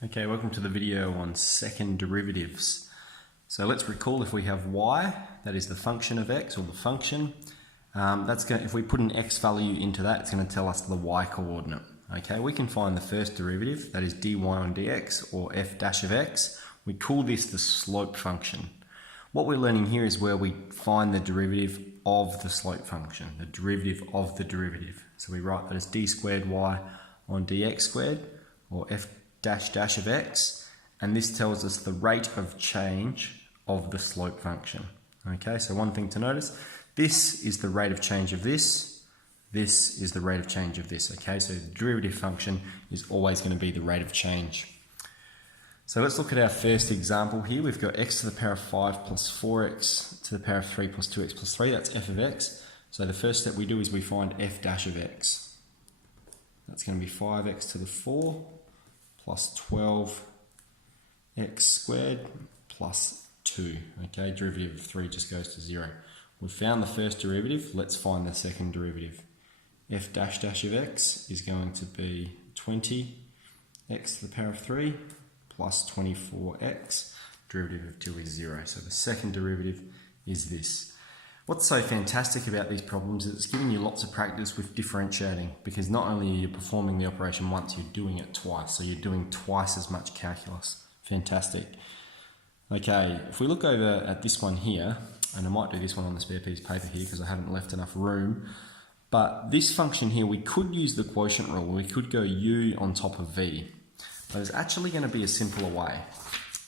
Okay, welcome to the video on second derivatives. So let's recall if we have y, that is the function of x or the function, if we put an x value into that, it's going to tell us the y coordinate. Okay, we can find the first derivative, that is dy on dx or f dash of x. We call this the slope function. What we're learning here is where we find the derivative of the slope function, the derivative of the derivative. So we write that as d squared y on dx squared or f dash dash of x, and this tells us the rate of change of the slope function. Okay, so one thing to notice, this is the rate of change of this is the rate of change of this. Okay, so the derivative function is always going to be the rate of change. So let's look at our first example here. We've got x to the power of 5 plus 4x to the power of 3 plus 2x plus 3, that's f of x. So the first step we do is we find f dash of x. That's going to be 5x to the 4 plus 12x squared plus 2. Okay, derivative of 3 just goes to 0. We've found the first derivative, let's find the second derivative. F dash dash of x is going to be 20x to the power of 3 plus 24x, derivative of 2 is 0. So the second derivative is this. What's so fantastic about these problems is it's giving you lots of practice with differentiating, because not only are you performing the operation once, you're doing it twice. So you're doing twice as much calculus. Fantastic. Okay, if we look over at this one here, and I might do this one on the spare piece of paper here because I haven't left enough room, but this function here, we could use the quotient rule. We could go u on top of v, but there's actually going to be a simpler way.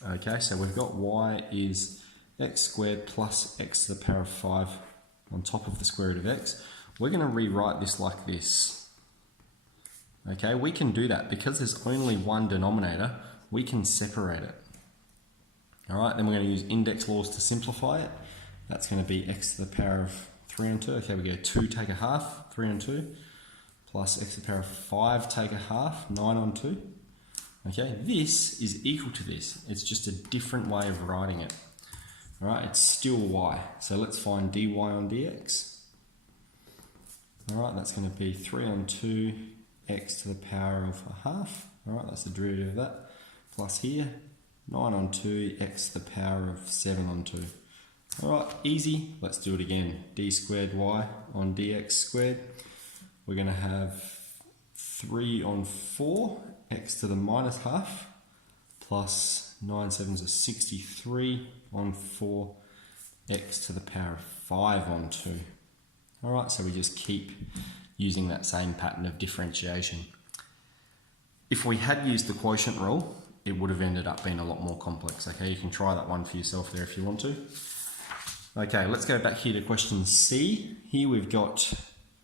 Okay, so we've got y is x squared plus x to the power of 5 on top of the square root of x. We're going to rewrite this like this. Okay, we can do that because there's only one denominator. We can separate it. Alright, then we're going to use index laws to simplify it. That's going to be x to the power of 3 on 2. Okay, we go 2 take a half, 3 on 2, plus x to the power of 5 take a half, 9 on 2. Okay, this is equal to this. It's just a different way of writing it. Alright, it's still y. So let's find dy on dx. Alright, that's going to be 3 on 2 x to the power of a half. Alright, that's the derivative of that. Plus here, 9 on 2 x to the power of 7 on 2. Alright, easy. Let's do it again. D squared y on dx squared. We're going to have 3 on 4 x to the minus half plus 9 sevens are 63 on 4 x to the power of 5 on 2. Alright, so we just keep using that same pattern of differentiation. If we had used the quotient rule, it would have ended up being a lot more complex. Okay, you can try that one for yourself there if you want to. Okay, let's go back here to question C. Here we've got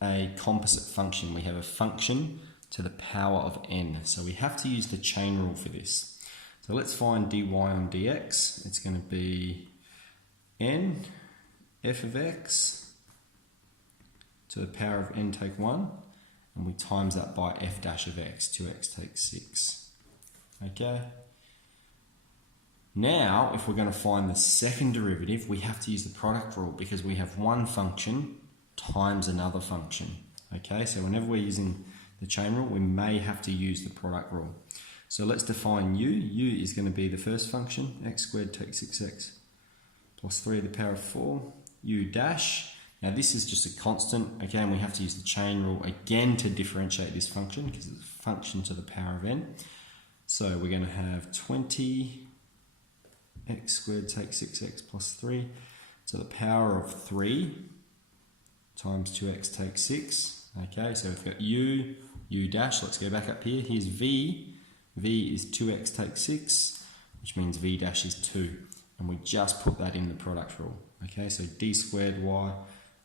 a composite function. We have a function to the power of n. So we have to use the chain rule for this. So let's find dy on dx. It's going to be n f of x to the power of n take 1, and we times that by f dash of x, 2x take 6. Okay. Now, if we're going to find the second derivative, we have to use the product rule because we have one function times another function. Okay, so whenever we're using the chain rule, we may have to use the product rule. So let's define u. U is going to be the first function, x squared takes 6x plus 3 to the power of 4, u dash. Now this is just a constant, again we have to use the chain rule again to differentiate this function because it's a function to the power of n. So we're going to have 20 x squared takes 6x plus 3 to the power of 3 times 2x takes 6. Okay, so we've got u dash, let's go back up here, here's v. V is 2x takes 6, which means v dash is 2. And we just put that in the product rule. Okay, so d squared y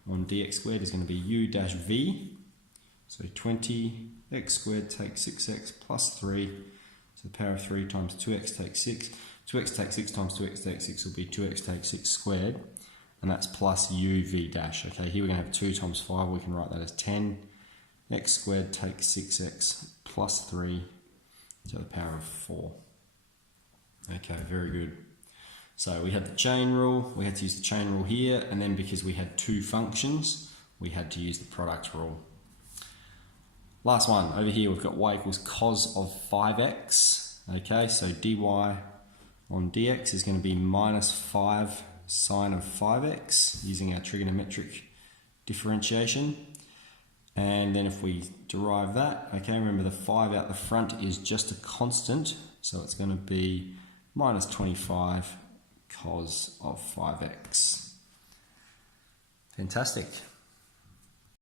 on dx squared is going to be u dash v. So 20 x squared takes 6x plus 3 to the power of 3 times 2x takes 6. 2x takes 6 times 2x takes 6 will be 2x takes 6 squared. And that's plus u v dash. Okay, here we're going to have 2 times 5. We can write that as 10 x squared takes 6x plus 3 to the power of 4. Okay, very good. So we had the chain rule, we had to use the chain rule here, and then because we had two functions, we had to use the product rule. Last one, over here we've got y equals cos of 5x Okay, so dy on dx is going to be minus 5 sine of 5x using our trigonometric differentiation. And then if we derive that, okay, remember the 5 out the front is just a constant, so it's going to be minus 25 cos of 5x. Fantastic.